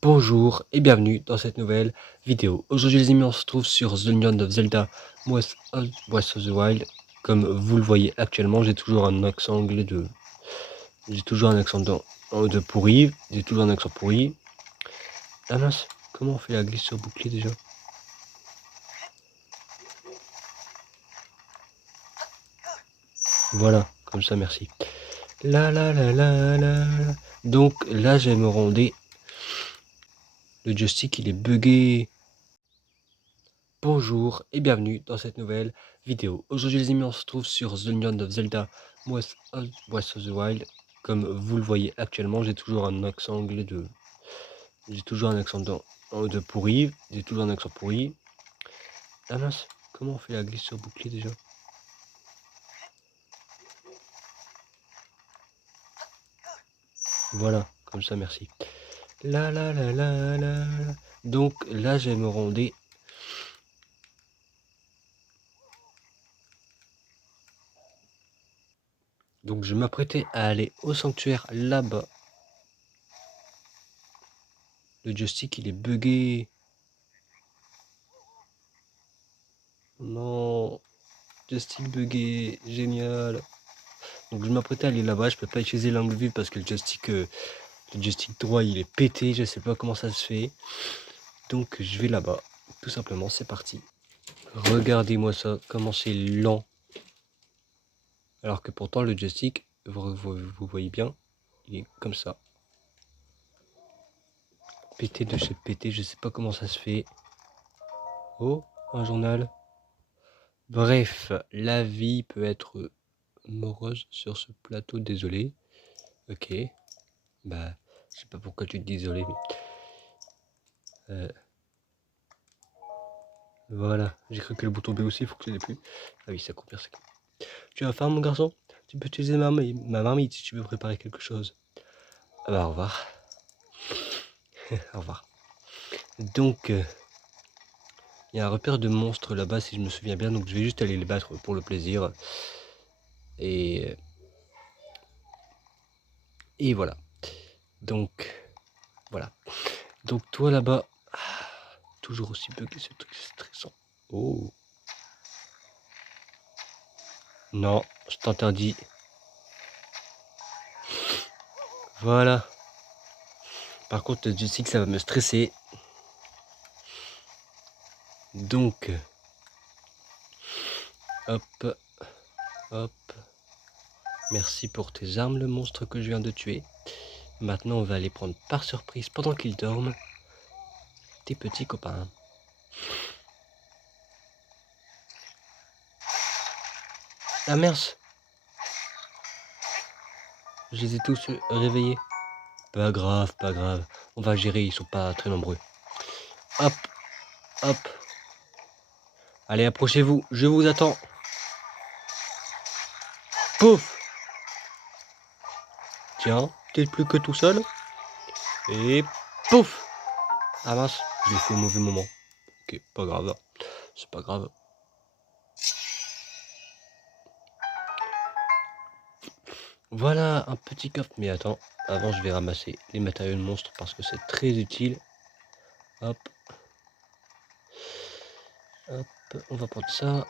Bonjour et bienvenue dans cette nouvelle vidéo. Aujourd'hui les amis, on se trouve sur The Legend of Zelda Breath of the Wild. Comme vous le voyez actuellement, j'ai toujours un accent anglais de... J'ai toujours un accent de pourri. J'ai toujours un accent pourri. Ah mince, comment on fait la glisse sur bouclier déjà? Voilà, comme ça, merci. La la la la la. Donc là, je vais me rendre. Le joystick, il est buggé. Bonjour et bienvenue dans cette nouvelle vidéo. Aujourd'hui les amis, on se trouve sur The Legend of Zelda Breath of the Wild. Comme vous le voyez actuellement, j'ai toujours un accent anglais de... J'ai toujours un accent de pourri. J'ai toujours un accent pourri. Ah mince, comment on fait la glisse sur bouclier déjà? Voilà, comme ça, merci. La la la la la. Donc là, je vais me rendre. Donc je m'apprêtais à aller au sanctuaire là-bas. Le joystick, il est buggé. Non, joystick buggé, génial. Donc je m'apprêtais à aller là-bas, je peux pas utiliser l'angle vue parce que le joystick droit il est pété, je sais pas comment ça se fait. Donc je vais là-bas, tout simplement, c'est parti. Regardez-moi ça, comment c'est lent. Alors que pourtant le joystick, vous voyez bien, il est comme ça. Pété de chez pété, je sais pas comment ça se fait. Oh, un journal. Bref, la vie peut être morose sur ce plateau, désolé. Ok, bah, je sais pas pourquoi tu te dis désolé, mais... Voilà, j'ai cru que le bouton B aussi fonctionnait plus. Ah oui, ça coupe, merci. Tu as faim, mon garçon? Tu peux utiliser ma marmite si tu veux préparer quelque chose. Ah bah, au revoir. Au revoir. Donc, il y a un repère de monstres là-bas, si je me souviens bien, donc je vais juste aller les battre pour le plaisir. Et voilà. Donc, voilà. Donc, toi là-bas, toujours aussi bugué ce truc, c'est stressant. Oh. Non, je t'interdis. Voilà. Par contre, je sais que ça va me stresser. Donc, hop, hop. Merci pour tes armes, le monstre que je viens de tuer. Maintenant, on va les prendre par surprise pendant qu'ils dorment. Tes petits copains. Ah mince! Je les ai tous réveillés. Pas grave, pas grave. On va gérer, ils sont pas très nombreux. Hop, hop. Allez, approchez-vous, je vous attends. Pouf! Tiens, t'es plus que tout seul. Et pouf! Ah mince, je l'ai fait au mauvais moment. Ok, pas grave. C'est pas grave. Voilà, un petit coffre. Mais attends, avant je vais ramasser les matériaux de monstre parce que c'est très utile. Hop. Hop, on va prendre ça.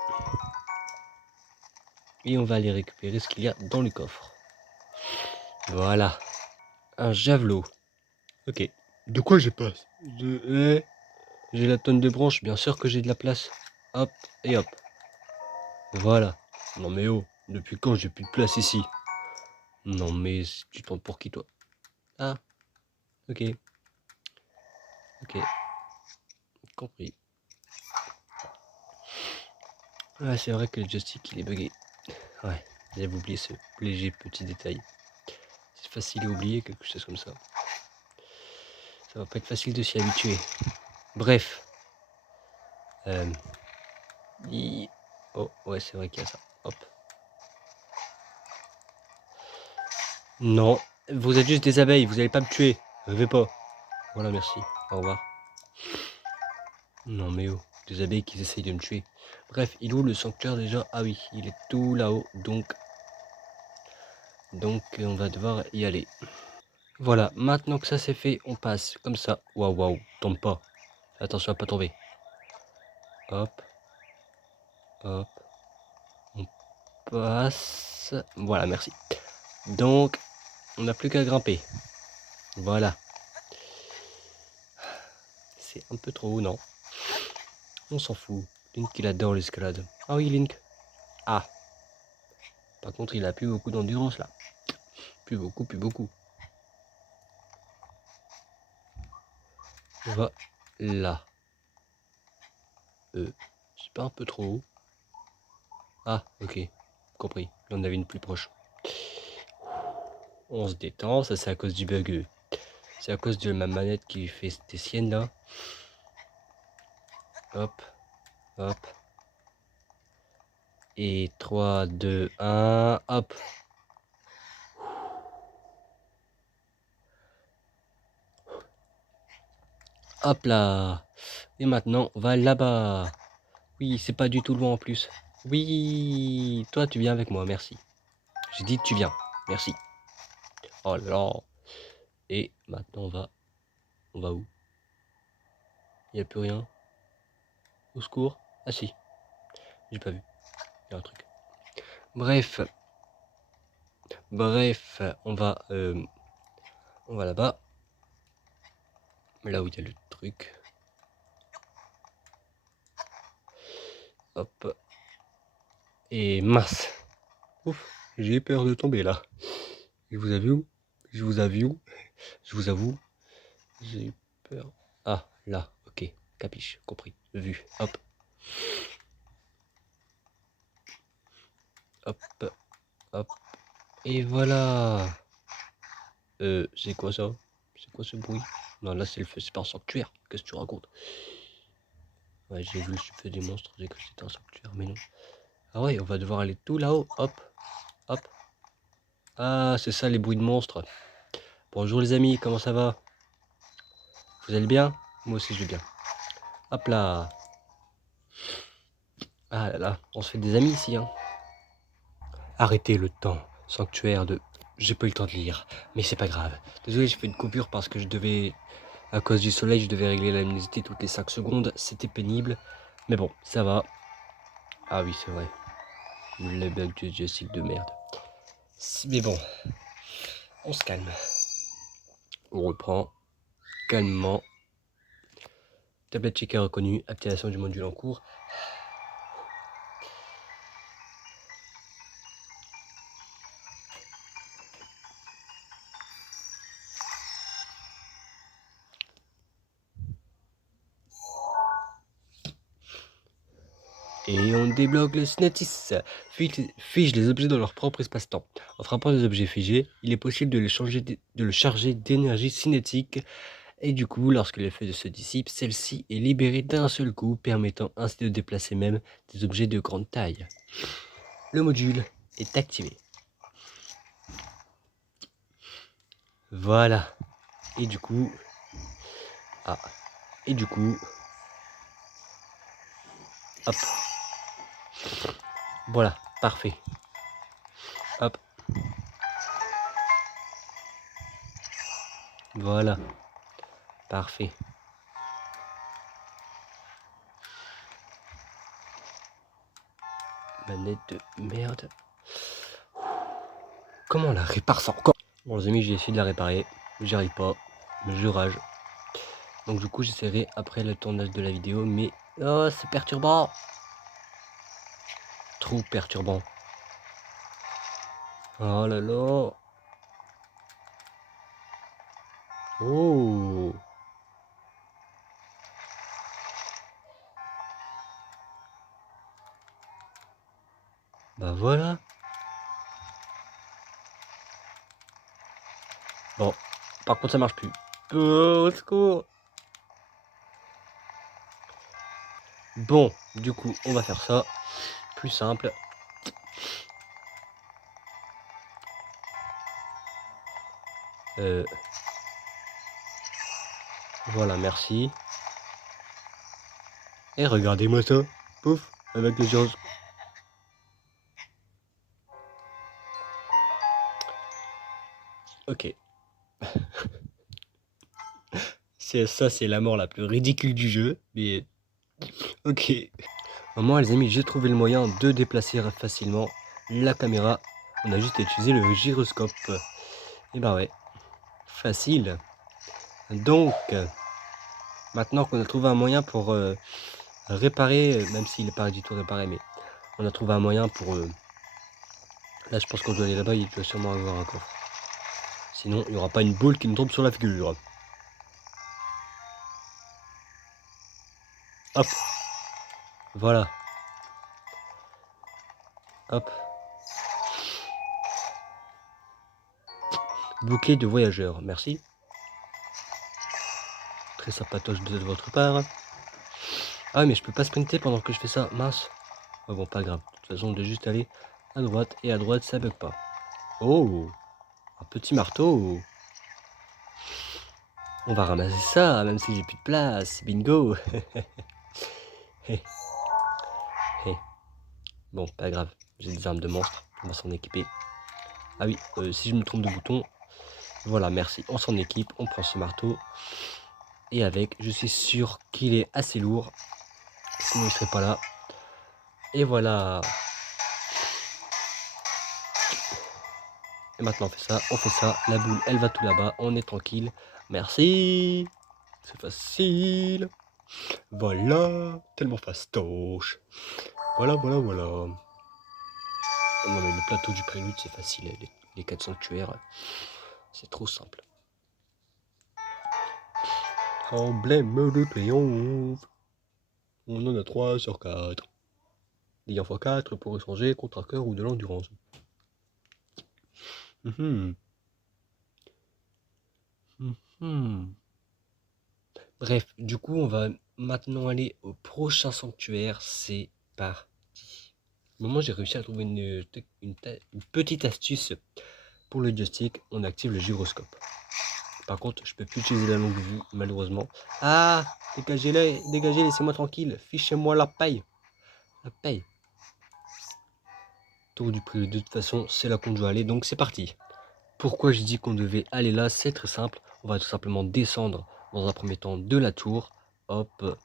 Et on va aller récupérer ce qu'il y a dans le coffre. Voilà. Un javelot. Ok. De quoi j'ai pas? J'ai la tonne de branches, bien sûr que j'ai de la place. Hop, et hop. Voilà. Non mais oh, depuis quand j'ai plus de place ici? Non mais tu te prends pour qui toi? Ah, ok. Ok. Compris. Ah, c'est vrai que le joystick il est bugué. Ouais, j'avais oublié ce léger petit détail. C'est facile à oublier, quelque chose comme ça. Ça va pas être facile de s'y habituer. Bref. Oh, ouais, c'est vrai qu'il y a ça. Hop. Non, vous êtes juste des abeilles, vous allez pas me tuer. Rêvez pas. Voilà, merci. Au revoir. Non mais oh, des abeilles qui essayent de me tuer. Bref, il est où le sanctuaire déjà? Ah oui, il est tout là-haut, donc on va devoir y aller. Voilà, maintenant que ça c'est fait, on passe comme ça. Waouh, waouh, tombe pas. Attention à pas tomber. Hop, hop, on passe. Voilà, merci. Donc, on n'a plus qu'à grimper. Voilà. C'est un peu trop haut, non? On s'en fout. Link, il adore l'escalade. Ah oui, Link. Ah. Par contre, il a plus beaucoup d'endurance, là. Plus beaucoup, plus beaucoup. Voilà. C'est pas un peu trop haut? Ah, ok. Compris. Là, on avait une plus proche. On se détend. Ça, c'est à cause du bug. C'est à cause de ma manette qui fait des siennes, là. Hop. Hop. Et 3, 2, 1. Hop. Hop là. Et maintenant, on va là-bas. Oui, c'est pas du tout loin en plus. Oui, toi, tu viens avec moi, merci. J'ai dit tu viens, merci. Oh là là. Et maintenant, on va où? Il n'y a plus rien. Au secours. Ah si, j'ai pas vu. Il y a un truc. Bref. Bref, on va là-bas. Là où il y a le truc. Hop. Et mince. Ouf, j'ai peur de tomber là. Je vous avoue. Je vous avoue. Je vous avoue. J'ai eu peur. Ah, là, ok. Capiche, compris. Vu. Hop. Hop. Hop. Et voilà. C'est quoi ça? C'est quoi ce bruit? Non, là, c'est pas un sanctuaire. Qu'est-ce que tu racontes? Ouais, j'ai vu le feu des monstres. J'ai cru que c'était un sanctuaire, mais non. Ah ouais, on va devoir aller tout là-haut. Hop. Hop. Ah, c'est ça, les bruits de monstres. Bonjour les amis, comment ça va? Vous allez bien? Moi aussi, je vais bien. Hop là. Ah là là, on se fait des amis ici, hein. Arrêtez le temps. Sanctuaire de... J'ai pas eu le temps de lire, mais c'est pas grave. Désolé, j'ai fait une coupure parce que je devais... À cause du soleil, je devais régler la luminosité toutes les 5 secondes. C'était pénible. Mais bon, ça va. Ah oui, c'est vrai. Le bug du joystick de merde. Mais bon, on se calme. On reprend calmement. Tablette checker reconnue. Activation du module en cours. Et on débloque le Snetis. Fige les objets dans leur propre espace-temps. En frappant des objets figés, il est possible de le charger d'énergie cinétique. Et du coup, lorsque l'effet se dissipe, celle-ci est libérée d'un seul coup, permettant ainsi de déplacer même des objets de grande taille. Le module est activé. Voilà. Et du coup... Ah. Et du coup... Hop. Voilà, parfait. Hop. Voilà. Parfait. Manette de merde. Comment on la répare ça encore? Bon les amis, j'ai essayé de la réparer. J'y arrive pas. Je rage. Donc du coup, j'essaierai après le tournage de la vidéo. Mais... Oh, c'est perturbant. Trop perturbant. Oh là là. Oh. Bah voilà. Bon. Par contre, ça marche plus. Oh, au secours. Bon, du coup, on va faire ça. Plus simple. Voilà, merci. Et regardez-moi ça. Pouf. Avec les choses. Ok. Ça, c'est la mort la plus ridicule du jeu, mais ok. Au moins, les amis, j'ai trouvé le moyen de déplacer facilement la caméra. On a juste utilisé le gyroscope. Et bah ouais, facile. Donc, maintenant qu'on a trouvé un moyen pour réparer, même s'il n'est pas du tout réparé, mais on a trouvé un moyen pour... Là, je pense qu'on doit aller là-bas, il doit sûrement avoir un coffre. Sinon, il n'y aura pas une boule qui me tombe sur la figure. Hop. Voilà. Hop. Bouquet de voyageurs, merci. Très sympatoche de votre part. Ah mais je peux pas sprinter pendant que je fais ça, mince. Oh, bon, pas grave, de toute façon on doit juste aller à droite, et à droite ça bug pas. Oh, un petit marteau. On va ramasser ça, même si j'ai plus de place, bingo. Bon, pas grave, j'ai des armes de monstre, on va s'en équiper. Ah oui, si je me trompe de bouton, voilà, merci, on s'en équipe, on prend ce marteau. Et avec, je suis sûr qu'il est assez lourd, sinon il serait pas là. Et voilà. Et maintenant on fait ça, la boule elle va tout là-bas, on est tranquille. Merci. C'est facile. Voilà, tellement fastoche. Voilà, voilà, voilà. Oh non mais le plateau du prélude c'est facile, les 4 sanctuaires, c'est trop simple. Emblème de triomphe. On en a 3 sur 4. Ayant x4 pour échanger contre un cœur ou de l'endurance. Bref, du coup, on va maintenant aller au prochain sanctuaire. C'est parti. Au moment où j'ai réussi à trouver une petite astuce pour le joystick, on active le gyroscope. Par contre, je peux plus utiliser la longue vue, malheureusement. Ah, dégagez-les, dégagez, laissez-moi tranquille. Fichez-moi la paye. La paye. Tour du prix, de toute façon, c'est là qu'on doit aller, donc c'est parti. Pourquoi je dis qu'on devait aller là? C'est très simple. On va tout simplement descendre dans un premier temps de la tour. Hop.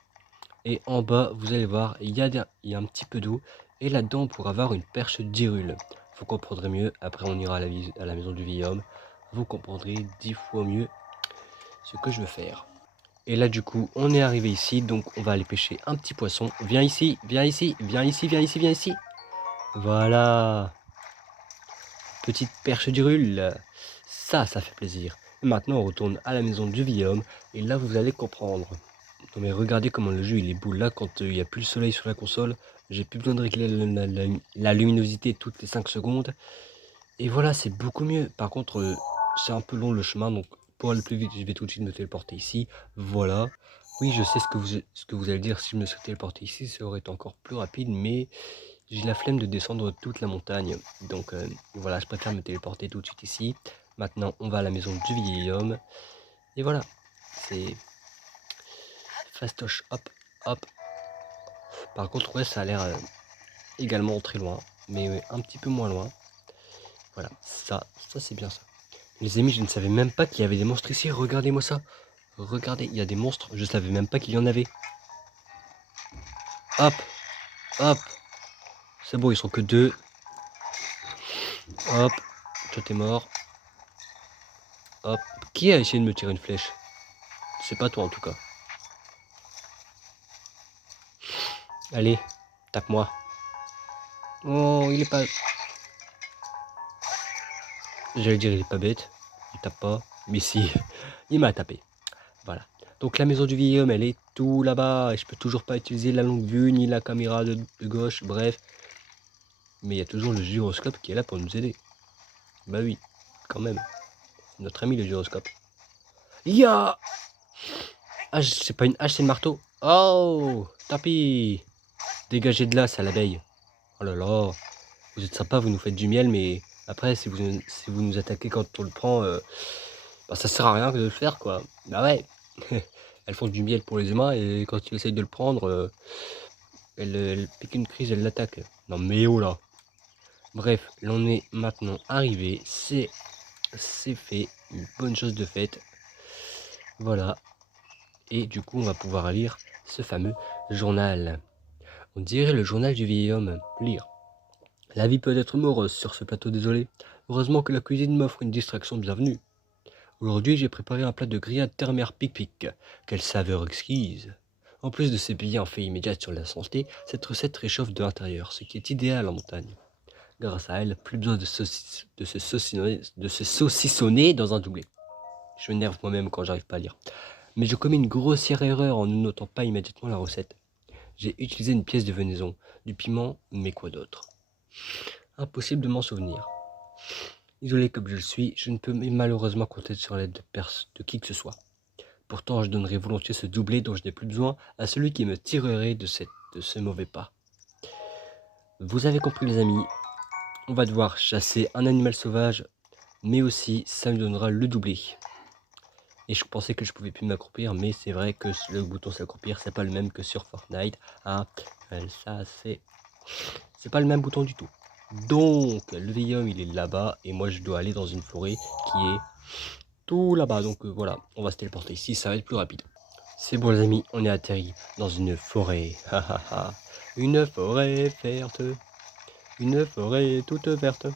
Et en bas, vous allez voir, il y a un petit peu d'eau. Et là-dedans, on pourra avoir une perche d'Hyrule. Vous comprendrez mieux. Après, on ira à la maison du vieil homme. Vous comprendrez 10 fois mieux ce que je veux faire. Et là, du coup, on est arrivé ici. Donc, on va aller pêcher un petit poisson. Viens ici, viens ici, viens ici, viens ici, viens ici. Voilà. Petite perche d'Hyrule. Ça fait plaisir. Et maintenant, on retourne à la maison du vieil homme. Et là, vous allez comprendre. Non mais regardez comment le jeu il est beau là quand il n'y a plus le soleil sur la console. J'ai plus besoin de régler la luminosité toutes les 5 secondes. Et voilà, c'est beaucoup mieux. Par contre, c'est un peu long le chemin, donc pour aller plus vite, je vais tout de suite me téléporter ici. Voilà. Oui, je sais ce que vous allez dire, si je me serais téléporté ici, ça aurait été encore plus rapide, mais j'ai la flemme de descendre toute la montagne. Donc voilà, je préfère me téléporter tout de suite ici. Maintenant, on va à la maison du vieil homme. Et voilà, c'est fastoche, hop, hop. Par contre, ouais, ça a l'air également très loin, mais un petit peu moins loin. Voilà, ça c'est bien ça. Les amis, je ne savais même pas qu'il y avait des monstres ici. Regardez-moi ça. Regardez, il y a des monstres. Je savais même pas qu'il y en avait. Hop, hop. C'est bon, ils sont que 2. Hop, toi t'es mort. Hop. Qui a essayé de me tirer une flèche? C'est pas toi en tout cas. Allez, tape-moi. Oh, il est pas... J'allais dire il est pas bête. Il tape pas. Mais si, il m'a tapé. Voilà. Donc la maison du vieil homme, elle est tout là-bas. Et je peux toujours pas utiliser la longue vue ni la caméra de gauche. Bref. Mais il y a toujours le gyroscope qui est là pour nous aider. Bah oui, quand même. Notre ami le gyroscope. Ya! Ah, c'est pas une hache, c'est le marteau. Oh! Tant pis! Dégagez de là, sale abeille. Oh là là. Vous êtes sympa, vous nous faites du miel, mais après, si vous nous attaquez quand on le prend, bah, ça sert à rien de le faire, quoi. Bah ouais. Elles font du miel pour les humains, et quand tu essayes de le prendre, elle pique une crise, elle l'attaque. Non mais oh là. Bref, l'on est maintenant arrivé. C'est c'est fait, une bonne chose de faite. Voilà. Et du coup, on va pouvoir lire ce fameux journal. On dirait le journal du vieil homme. Lire. La vie peut être morose sur ce plateau désolé. Heureusement que la cuisine m'offre une distraction bienvenue. Aujourd'hui, j'ai préparé un plat de grillade terre-mer pic-pic. Quelle saveur exquise! En plus de ses bienfaits immédiats sur la santé, cette recette réchauffe de l'intérieur, ce qui est idéal en montagne. Grâce à elle, plus besoin de se saucissonner dans un doublé. Je m'énerve moi-même quand j'arrive pas à lire. Mais je commets une grossière erreur en ne notant pas immédiatement la recette. J'ai utilisé une pièce de venaison, du piment, mais quoi d'autre? Impossible de m'en souvenir. Isolé comme je le suis, je ne peux malheureusement compter sur l'aide de qui que ce soit. Pourtant, je donnerais volontiers ce doublé dont je n'ai plus besoin à celui qui me tirerait de ce mauvais pas. Vous avez compris les amis, on va devoir chasser un animal sauvage, mais aussi ça me donnera le doublé. Et je pensais que je pouvais plus m'accroupir, mais c'est vrai que le bouton s'accroupir, c'est pas le même que sur Fortnite. Ah, ça c'est pas le même bouton du tout. Donc, le vieil homme il est là-bas, et moi je dois aller dans une forêt qui est tout là-bas. Donc voilà, on va se téléporter ici, ça va être plus rapide. C'est bon les amis, on est atterri dans une forêt. Une forêt verte, une forêt toute verte.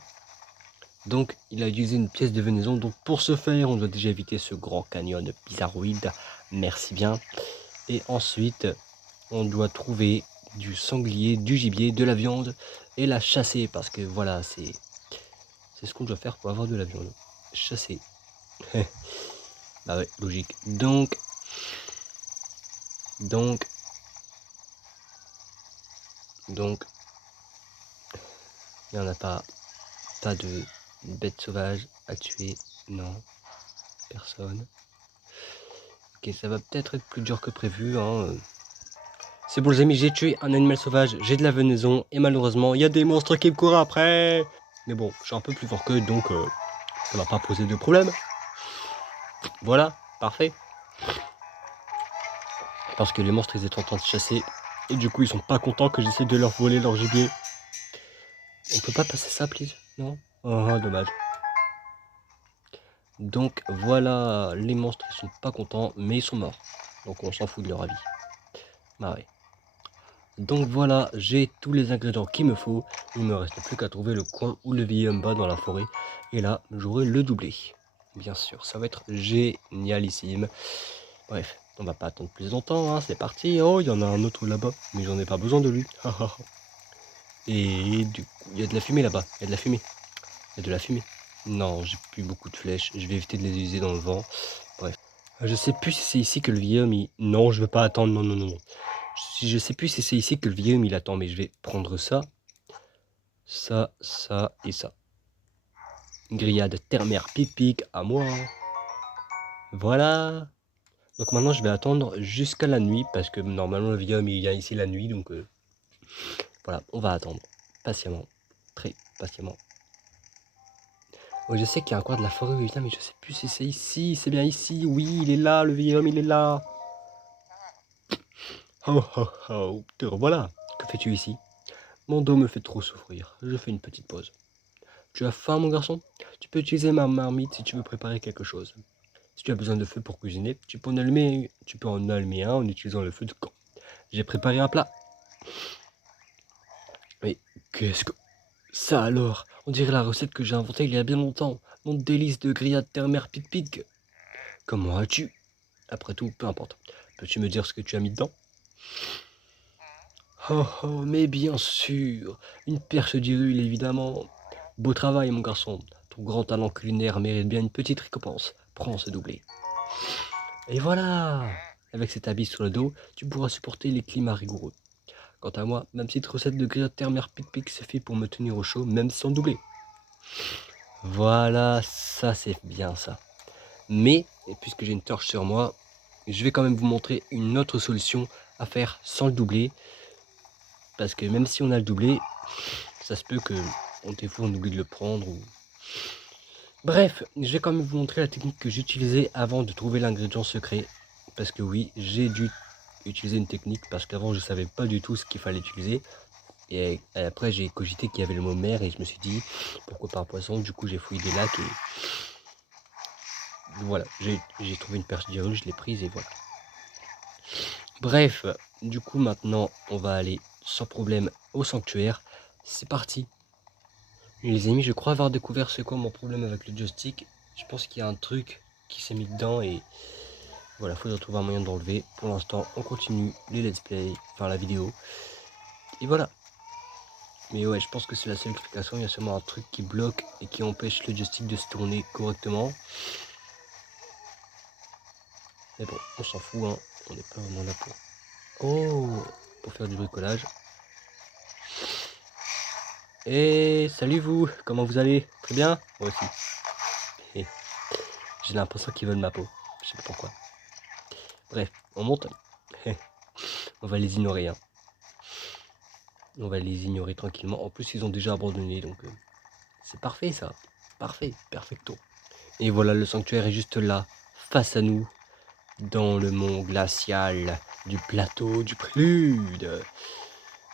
Donc il a utilisé une pièce de venaison. Donc pour ce faire, on doit déjà éviter ce grand canyon bizarroïde. Merci bien. Et ensuite, on doit trouver du sanglier, du gibier, de la viande et la chasser. Parce que voilà, c'est ce qu'on doit faire pour avoir de la viande. Chasser. Bah ouais, logique. Donc, il n'y en a pas. Pas de bêtes sauvages à tuer. Non, personne. Ok, ça va peut-être être plus dur que prévu. Hein. C'est bon les amis, j'ai tué un animal sauvage, j'ai de la venaison. Et malheureusement, il y a des monstres qui me courent après. Mais bon, je suis un peu plus fort qu'eux, donc ça va pas poser de problème. Voilà, parfait. Parce que les monstres, ils étaient en train de chasser. Et du coup, ils sont pas contents que j'essaie de leur voler leur gibier. On peut pas passer ça, please? Non? Oh, dommage. Donc voilà, les monstres ils sont pas contents, mais ils sont morts. Donc on s'en fout de leur avis. Bah ouais. Donc voilà, j'ai tous les ingrédients qu'il me faut. Il me reste plus qu'à trouver le coin où le vieil homme va dans la forêt. Et là, j'aurai le doublé. Bien sûr, ça va être génialissime. Bref, on va pas attendre plus longtemps, hein. C'est parti. Oh, il y en a un autre là-bas, mais j'en ai pas besoin de lui. Et du coup, il y a de la fumée là-bas. Il y a de la fumée. Il y a de la fumée. Non, j'ai plus beaucoup de flèches. Je vais éviter de les utiliser dans le vent. Bref. Je sais plus si c'est ici que le vieil homme il... Non, je veux pas attendre. Non, non, non, non. Je sais plus si c'est ici que le vieil homme il attend. Mais je vais prendre ça. Ça, ça et ça. Grillade terre-mer pic-pic à moi. Voilà. Donc maintenant je vais attendre jusqu'à la nuit. Parce que normalement le vieil homme il vient ici la nuit. Donc voilà, on va attendre. Patiemment. Très patiemment. Ouais, je sais qu'il y a un coin de la forêt où il vient, mais je sais plus si c'est ici. C'est bien ici. Oui, il est là, le vieil homme, il est là. Oh oh oh, te revoilà. Que fais-tu ici? Mon dos me fait trop souffrir. Je fais une petite pause. Tu as faim, mon garçon? Tu peux utiliser ma marmite si tu veux préparer quelque chose. Si tu as besoin de feu pour cuisiner, tu peux en allumer un en utilisant le feu de camp. J'ai préparé un plat. Mais qu'est-ce que... Ça alors? On dirait la recette que j'ai inventée il y a bien longtemps. Mon délice de grillade terre-mer pic-pic. Comment as-tu? Après tout, peu importe. Peux-tu me dire ce que tu as mis dedans? Oh oh, mais bien sûr, une perche d'irule évidemment. Beau travail mon garçon, ton grand talent culinaire mérite bien une petite récompense. Prends ce doublé. Et voilà! Avec cet habit sur le dos, tu pourras supporter les climats rigoureux. Quant à moi, ma petite recette de grillade terre-mer pic-pic suffit pour me tenir au chaud, même sans doublé. Voilà, ça c'est bien ça. Mais, et puisque j'ai une torche sur moi, je vais quand même vous montrer une autre solution à faire sans le doublé. Parce que même si on a le doublé, ça se peut que des fois on oublie de le prendre. Bref, je vais quand même vous montrer la technique que j'utilisais avant de trouver l'ingrédient secret. Parce que oui, j'ai dû utiliser une technique parce qu'avant je savais pas du tout ce qu'il fallait utiliser. Et après j'ai cogité qu'il y avait le mot mer et je me suis dit pourquoi pas un poisson. Du coup j'ai fouillé des lacs voilà, j'ai trouvé une perche diagonale, je l'ai prise et voilà. Bref, du coup maintenant on va aller sans problème au sanctuaire. C'est parti. Les amis, je crois avoir découvert c'est quoi mon problème avec le joystick. Je pense qu'il y a un truc qui s'est mis dedans et voilà, faudrait trouver un moyen d'enlever. Pour l'instant, on continue les let's play, enfin la vidéo. Et voilà. Mais ouais, je pense que c'est la seule explication. Il y a seulement un truc qui bloque et qui empêche le joystick de se tourner correctement. Mais bon, on s'en fout, hein. On n'est pas vraiment là pour... Oh, pour faire du bricolage. Et salut vous, comment vous allez? Très bien? Moi aussi. Et j'ai l'impression qu'ils veulent ma peau. Je sais pas pourquoi. Bref, on monte. On va les ignorer, hein. On va les ignorer tranquillement. En plus, ils ont déjà abandonné, donc c'est parfait ça. Parfait, perfecto. Et voilà, le sanctuaire est juste là, face à nous, dans le mont glacial du plateau du Prélude.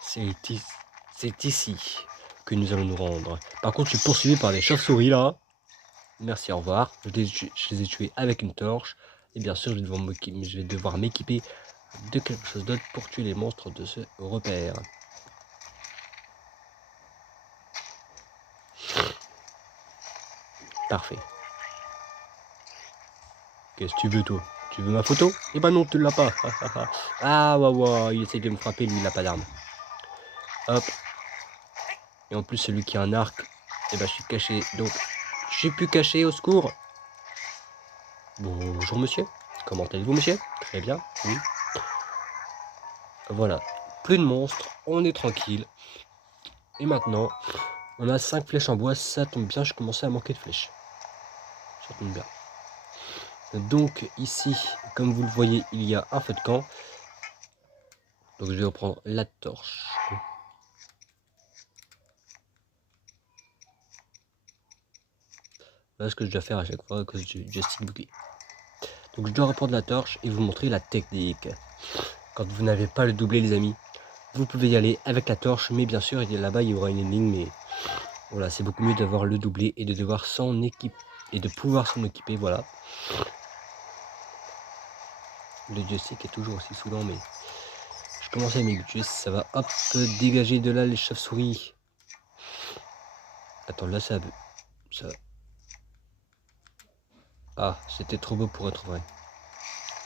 C'est ici que nous allons nous rendre. Par contre, je suis poursuivi par des chauves-souris là. Merci, au revoir. Je les ai tués avec une torche. Et bien sûr, je vais devoir m'équiper de quelque chose d'autre pour tuer les monstres de ce repère. Parfait. Qu'est-ce que tu veux, toi? Tu veux ma photo? Eh ben non, tu l'as pas. Ah, ouais, il essaie de me frapper, lui, il n'a pas d'arme. Hop. Et en plus, celui qui a un arc, eh ben, je suis caché. Donc, je suis plus caché, au secours. Bonjour, monsieur. Comment allez-vous, monsieur? Très bien, oui. Voilà. Plus de monstres, on est tranquille. Et maintenant, on a 5 flèches en bois. Ça tombe bien, je commençais à manquer de flèches. Ça tombe bien. Donc, ici, comme vous le voyez, il y a un feu de camp. Donc, je vais reprendre la torche. Voilà ce que je dois faire à chaque fois à cause du joystick bouclier. Donc je dois reprendre la torche et vous montrer la technique. Quand vous n'avez pas le doublé les amis, vous pouvez y aller avec la torche, mais bien sûr là-bas il y aura une énigme, mais voilà, c'est beaucoup mieux d'avoir le doublé et de devoir s'en équiper et de pouvoir s'en occuper, voilà. Le joystick est toujours aussi saoulant, mais je commence à m'habituer, ça va, hop, dégager de là les chauves-souris. Attends, là ça... Ah, c'était trop beau pour être vrai.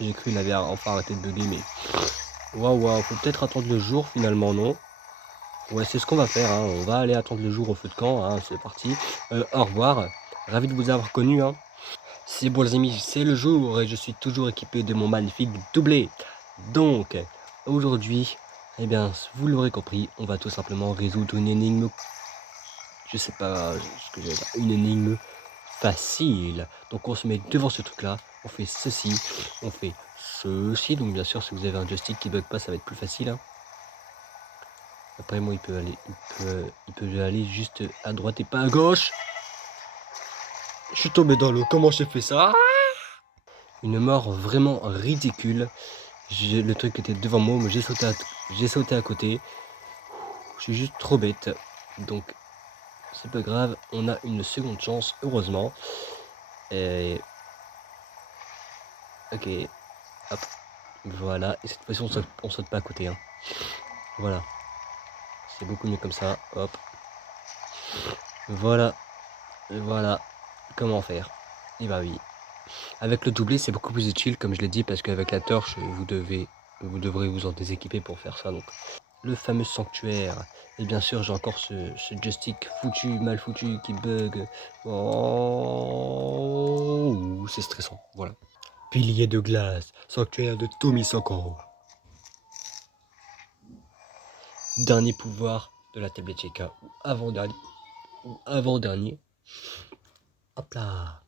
J'ai cru qu'il avait enfin arrêté de bugger, mais... Waouh, faut peut-être attendre le jour, finalement, non? Ouais, c'est ce qu'on va faire, hein. On va aller attendre le jour au feu de camp, hein. C'est parti. Au revoir, ravi de vous avoir connu, hein. C'est bon les amis, c'est le jour et je suis toujours équipé de mon magnifique doublé. Donc, aujourd'hui, eh bien, vous l'aurez compris, on va tout simplement résoudre une énigme... Je sais pas ce que j'allais dire, une énigme facile. Donc on se met devant ce truc là, on fait ceci, on fait ceci. Donc bien sûr si vous avez un joystick qui bug pas, ça va être plus facile, hein. Après moi il peut aller juste à droite et pas à gauche. Je suis tombé dans l'eau, comment j'ai fait ça? Une mort vraiment ridicule. Le truc était devant moi, mais j'ai sauté à côté. Je suis juste trop bête. Donc c'est pas grave, on a une seconde chance, heureusement. Et... Ok, hop, voilà. Et cette fois-ci on saute pas à côté, hein. Voilà. C'est beaucoup mieux comme ça, hop. Voilà, voilà. Comment faire? Et bah oui. Avec le doublé, c'est beaucoup plus utile, comme je l'ai dit, parce qu'avec la torche, vous devrez vous en déséquiper pour faire ça. Donc, le fameux sanctuaire. Et bien sûr, j'ai encore ce joystick foutu, mal foutu, qui bug. Oh, c'est stressant. Voilà. Pilier de glace, sanctuaire de Tommy Soko. Dernier pouvoir de la tablette Cheka, ou avant-dernier. Hop là.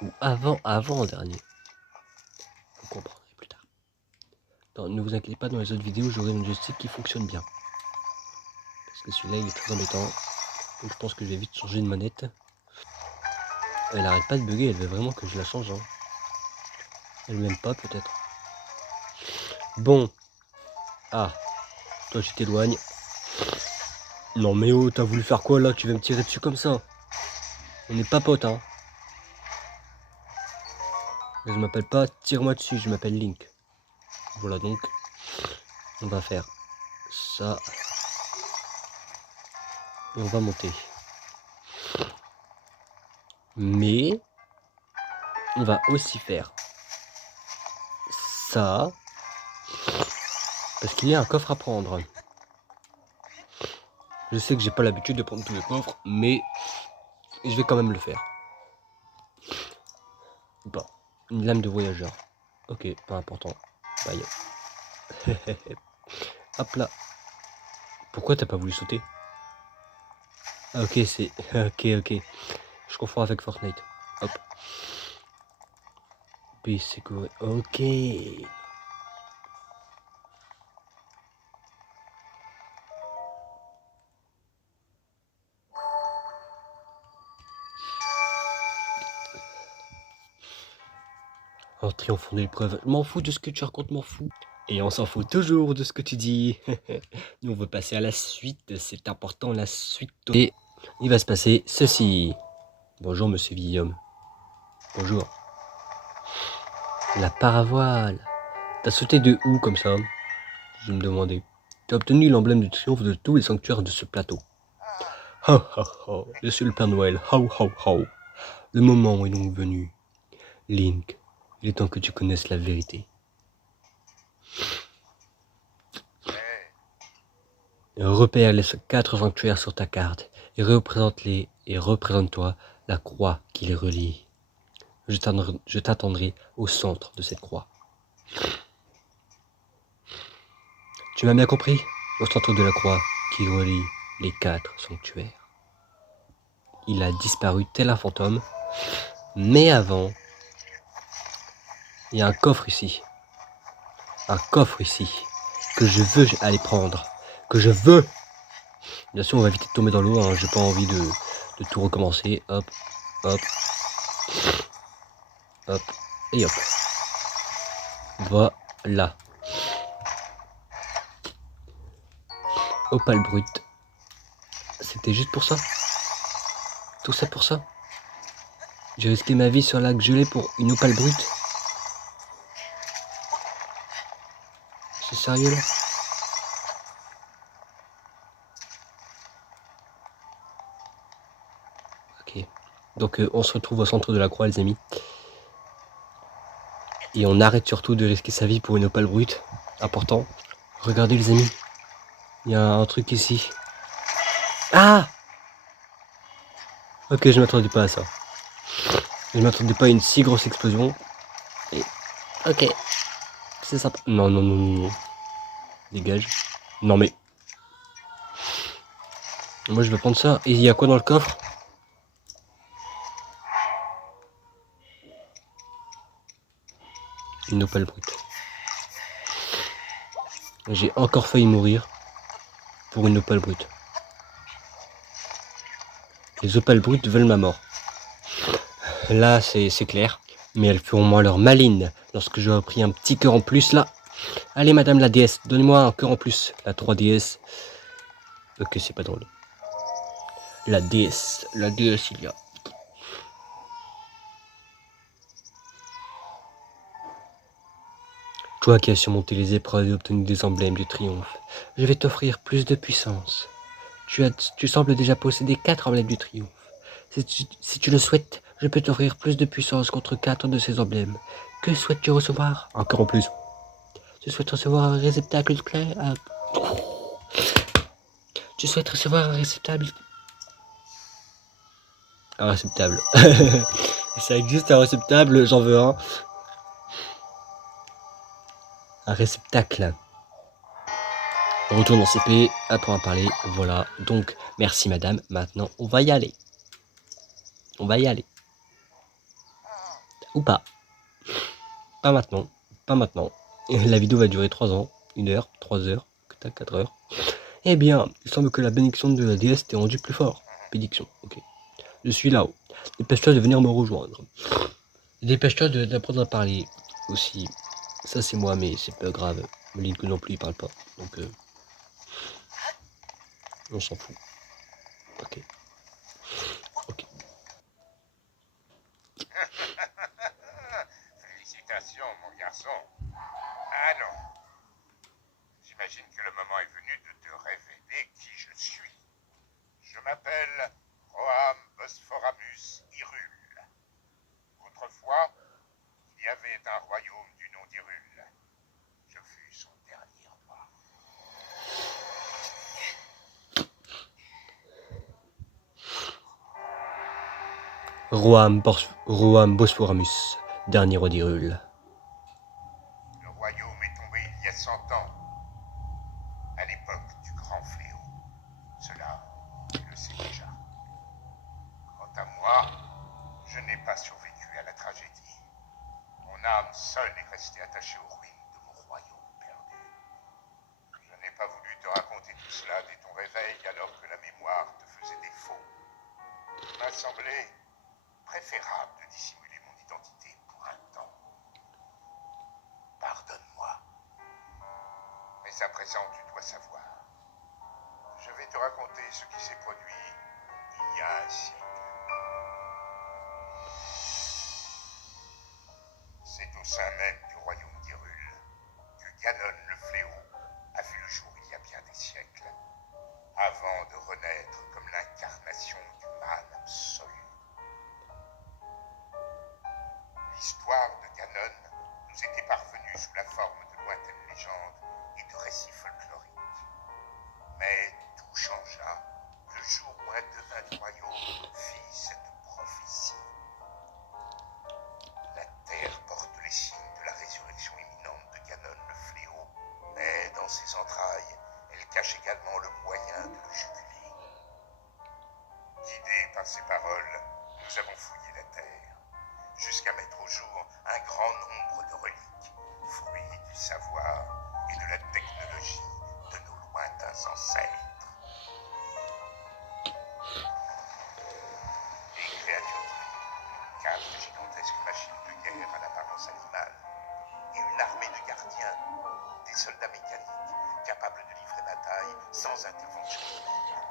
Ou avant-dernier. Vous comprendrez plus tard. Non, ne vous inquiétez pas, dans les autres vidéos, j'aurai une joystick qui fonctionne bien. que celui-là il est très embêtant. Donc je pense que je vais vite changer de manette. Elle arrête pas de bugger, elle veut vraiment que je la change. Hein. Elle m'aime pas peut-être. Bon. Ah. Toi tu t'éloignes. Non mais oh, t'as voulu faire quoi là? Tu vas me tirer dessus comme ça? On n'est pas potes hein. Je m'appelle pas tire-moi dessus, je m'appelle Link. Voilà donc. On va faire ça. Et on va monter. Mais on va aussi faire ça. Parce qu'il y a un coffre à prendre. Je sais que j'ai pas l'habitude de prendre tous les coffres, mais je vais quand même le faire. Bon, une lame de voyageur. Ok, pas important. Bye. Hop là. Pourquoi t'as pas voulu sauter? Ah, ok, c'est... Ok. Je confonds avec Fortnite. Hop. Puis c'est quoi? Ok. En triomphant de l'épreuve. Je m'en fous de ce que tu racontes, m'en fous. Et on s'en fout toujours de ce que tu dis. Nous, on veut passer à la suite. C'est important, la suite. Et il va se passer ceci. Bonjour, monsieur Guillaume. Bonjour. La paravoile. T'as sauté de où comme ça? Je me demandais. T'as obtenu l'emblème du triomphe de tous les sanctuaires de ce plateau. Ho ho ho. Je suis le Père Noël. Ho ho ho. Le moment est donc venu. Link, il est temps que tu connaisses la vérité. Repère les 4 sanctuaires sur ta carte et représente-les et représente-toi la croix qui les relie. Je t'attendrai au centre de cette croix. Tu m'as bien compris? Au centre de la croix qui relie les 4 sanctuaires. Il a disparu tel un fantôme, mais avant, il y a un coffre ici. Un coffre ici que je veux aller prendre. Que je veux. Bien sûr, on va éviter de tomber dans l'eau. Hein. J'ai pas envie de tout recommencer. Hop, hop, hop, et hop. Voilà. Opale brut. C'était juste pour ça. Tout ça pour ça. J'ai risqué ma vie sur la lac gelé pour une opale brute. C'est sérieux là? Ok. Donc on se retrouve au centre de la croix les amis. Et on arrête surtout de risquer sa vie pour une opale brute. Important. Regardez les amis. Il y a un truc ici. Ah! Ok, je m'attendais pas à ça. Je m'attendais pas à une si grosse explosion. Et... Ok. C'est sympa. Non. Dégage. Non mais... Moi je vais prendre ça. Et il y a quoi dans le coffre? Une opale brute. J'ai encore failli mourir pour une opale brute. Les opales brutes veulent ma mort. Là c'est clair. Mais elles feront moins leur maline lorsque j'aurai pris un petit cœur en plus là. Allez madame la déesse, donnez-moi un cœur en plus. La 3DS. Ok, c'est pas drôle. La déesse il y a. Toi qui as surmonté les épreuves et obtenu des emblèmes du triomphe, je vais t'offrir plus de puissance. Tu sembles déjà posséder 4 emblèmes du triomphe. Si tu le souhaites, je peux t'offrir plus de puissance contre 4 de ces emblèmes. Que souhaites-tu recevoir? Encore en plus. Tu souhaites recevoir un réceptacle clair? Tu souhaites recevoir un réceptacle? Un réceptacle. Ça existe un réceptacle, j'en veux un. Un réceptacle. On retourne en CP, après en parler, voilà. Donc, merci madame, maintenant on va y aller. On va y aller. Ou pas. Pas maintenant. La vidéo va durer 3 ans, 1 heure, 3 heures, 4 heures. Eh bien, il semble que la bénédiction de la déesse t'ait rendu plus fort. Bénédiction, ok. Je suis là-haut. Dépêche-toi de venir me rejoindre. Dépêche-toi d'apprendre à parler aussi. Ça, c'est moi, mais c'est pas grave. Link non plus, il parle pas. Donc, on s'en fout. Ok. Ok. Félicitations, mon garçon. Ah non. J'imagine que le moment est venu de te révéler qui je suis. Je m'appelle Roham Bosphoramus Hyrule. Autrefois, il y avait un royaume du nom d'Hyrule. Je fus son dernier roi. Roam Bosphoramus, dernier roi d'Hyrule. Le royaume est tombé il y a 100 ans, à l'époque du grand fléau. Cela, tu le sais déjà. Quant à moi, je n'ai pas survécu à la tragédie. Mon âme seule est restée attachée aux ruines de mon royaume perdu. Je n'ai pas voulu te raconter tout cela dès ton réveil alors que la mémoire te faisait défaut. Il m'a semblé préférable de dissimuler mon identité pour un temps. Pardonne-moi. Mais à présent, tu dois savoir. Je vais te raconter ce qui s'est produit il y a un siècle. C'est au sein même du royaume d'Hyrule que Ganon le fléau a vu le jour il y a bien des siècles, avant de renaître comme l'incarnation du mal absolu. L'histoire de Ganon nous était parvenue sous la forme de lointaines légendes et de récits folkloriques. Mais tout changea le jour où un devin du royaume fit cette prophétie. La terre porte les signes de la résurrection imminente de Ganon le fléau, mais dans ses entrailles, elle cache également le moyen de le juguler. Guidés par ces paroles, nous avons fouillé la terre, jusqu'à mettre au jour un grand nombre de reliques, fruits du savoir et de la technologie de nos lointains ancêtres. Des créatures divines, 4 gigantesques machines de guerre à l'apparence animale, et une armée de gardiens, des soldats mécaniques, capables de livrer bataille sans intervention humaine.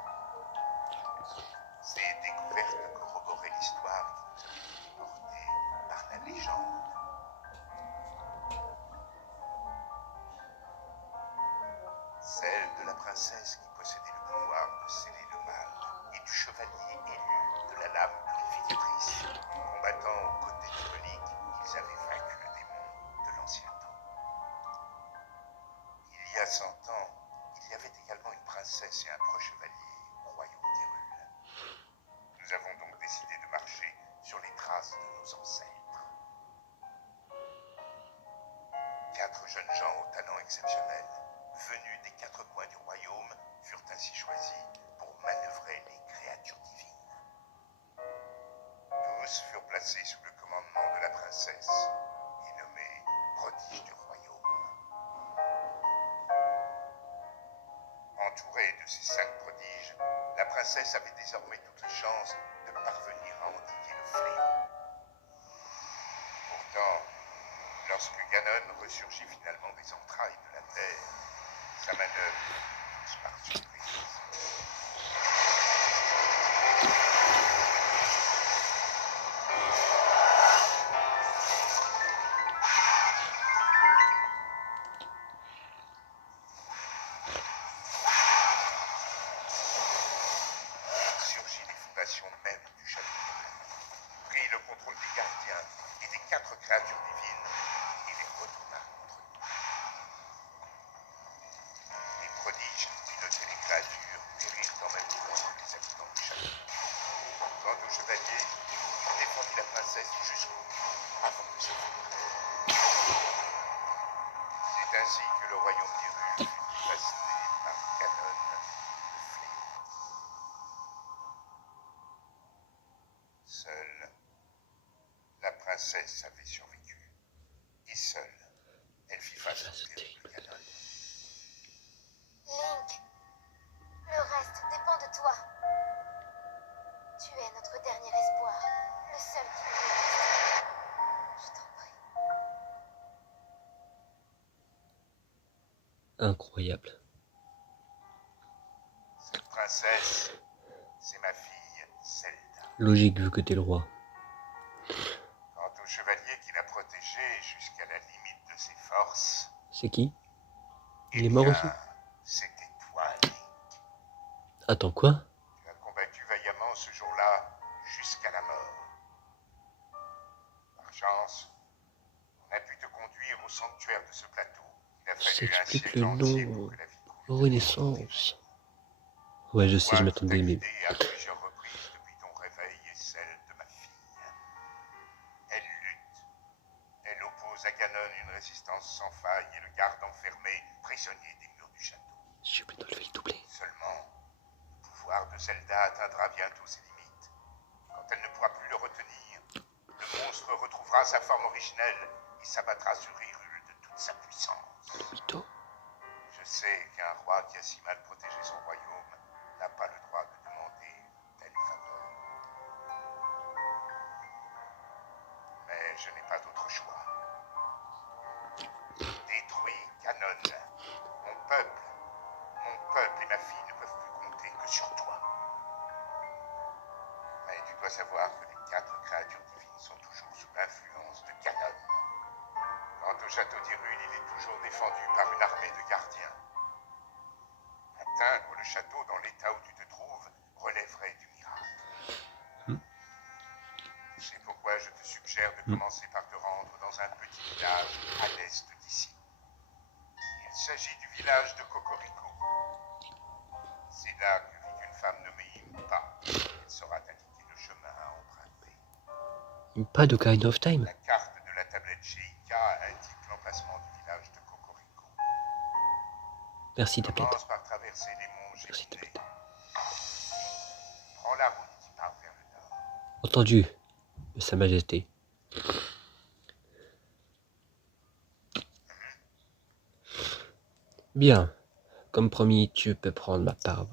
Ces découvertes corroboraient l'histoire qui nous avait été portée par la légende. Celle de la princesse qui possédait le pouvoir de sceller le mal, et du chevalier élu de la lame purificatrice, combattant aux côtés de reliques, ils avaient vaincu le démon de l'ancien temps. Il y a 100 ans, il y avait également une princesse et un preux chevalier au royaume d'Hyrule. Nous avons donc décidé de marcher sur les traces de nos ancêtres. 4 jeunes gens au talent exceptionnel, venus des 4 coins du royaume, furent ainsi choisis pour manœuvrer les créatures divines. Tous furent placés sous le commandement de la princesse, et nommés prodiges du royaume. Entourée de ces 5 prodiges, la princesse avait désormais toutes les chances de parvenir à endiguer le fléau. Pourtant, lorsque Ganon ressurgit finalement des entrailles de la terre, sa manœuvre fut tous par surprise. Surgit les fondations même du château, prit le contrôle des gardiens et des 4 créatures divines et les retourna contre nous. Les prodiges qui pilotaient les créatures périrent en même temps que les habitants du château. Quant au chevalier, il défendit la princesse jusqu'au bout avant de s'effondrer. C'est ainsi que le royaume d'Hyrule fut dévasté par Ganon le fléau. Seule la princesse avait survécu. Et seule, elle fit face au terrible Ganon. Link, Le reste dépend de toi. Tu es notre dernier espoir, le seul qui nous reste. Je t'en prie. Incroyable. Cette princesse, c'est ma fille Zelda. Logique vu que t'es le roi. Quant au chevalier qui l'a protégée jusqu'à la limite de ses forces, C'est qui? Il eh est mort bien, aussi? c'était toi, Link. Attends, quoi? Tu as combattu vaillamment ce jour-là jusqu'à la mort. Par chance, on a pu te conduire au sanctuaire de ce plateau. Il a Ça fallu un explique siècle le entier nom. pour que la vie coule. Renaissance. Ouais, je sais, je Toi qui m'attendais, t'as mais... guidé à plusieurs reprises depuis ton réveil est celle de ma fille. Elle lutte. Elle oppose à Ganon une résistance sans faille et le garde enfermé, prisonnier des murs du château. J'ai oublié d'enlever le doublé. Seulement, le pouvoir de Zelda atteindra bientôt ses limites. Quand elle ne pourra plus le retenir, le monstre retrouvera sa forme originelle et s'abattra sur Hyrule de toute sa puissance. Le mytho. Je sais qu'un roi qui a si mal protégé son royaume n'a pas le droit de demander une telle faveur. Mais je n'ai pas d'autre choix. Détruis Ganon. Mon peuple et ma fille ne peuvent plus compter que sur toi. Mais tu dois savoir que les 4 créatures divines sont toujours sous l'influence de Ganon. Quant au château d'Hyrule, il est toujours défendu par une armée de gardiens. Atteindre le château dans l'état où tu te trouves relèverait du miracle. C'est pourquoi je te suggère de commencer par te rendre dans un petit village à l'est d'ici. Il s'agit du village de Cocorico. C'est là que vit une femme nommée Impa. Elle saura t'indiquer le chemin à emprunter. Pas de Kind of Time. La carte de la tablette chez Ika indique l'emplacement du village de Cocorico. Merci, tablette. Commence par traverser les monts Merci, Géliné. tablette. Prends la route qui part vers le nord. Entendu, Sa Majesté. Bien. Comme promis, tu peux prendre ma parole.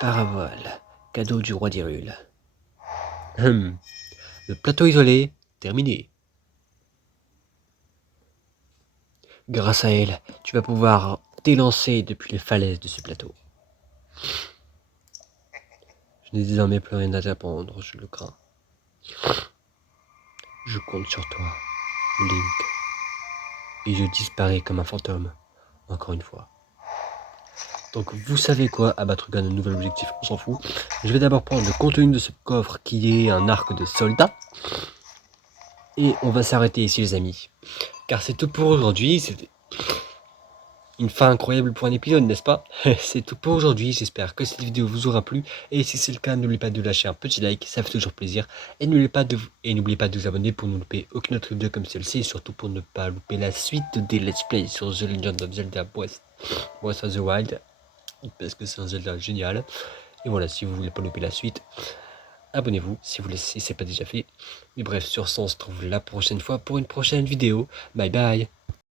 Parabole, cadeau du roi d'Hyrule. Le plateau isolé, terminé. Grâce à elle, tu vas pouvoir t'élancer depuis les falaises de ce plateau. Je n'ai désormais plus rien à t'apprendre, je le crains. Je compte sur toi, Link. Et je disparais comme un fantôme, encore une fois. Donc vous savez quoi, abattre Ganon, un nouvel objectif, on s'en fout. Je vais d'abord prendre le contenu de ce coffre qui est un arc de soldat. Et on va s'arrêter ici les amis. Car c'est tout pour aujourd'hui, c'était une fin incroyable pour un épisode, n'est-ce pas? C'est tout pour aujourd'hui, j'espère que cette vidéo vous aura plu. Et si c'est le cas, n'oubliez pas de lâcher un petit like, ça fait toujours plaisir. Et n'oubliez pas de vous abonner pour ne louper aucune autre vidéo comme celle-ci. Et surtout pour ne pas louper la suite des Let's Play sur The Legend of Zelda Breath of the Wild. Parce que c'est un Zelda génial. Et voilà, si vous voulez pas louper la suite, abonnez-vous si c'est pas déjà fait. Mais bref, sur ce, on se retrouve la prochaine fois pour une prochaine vidéo. Bye bye.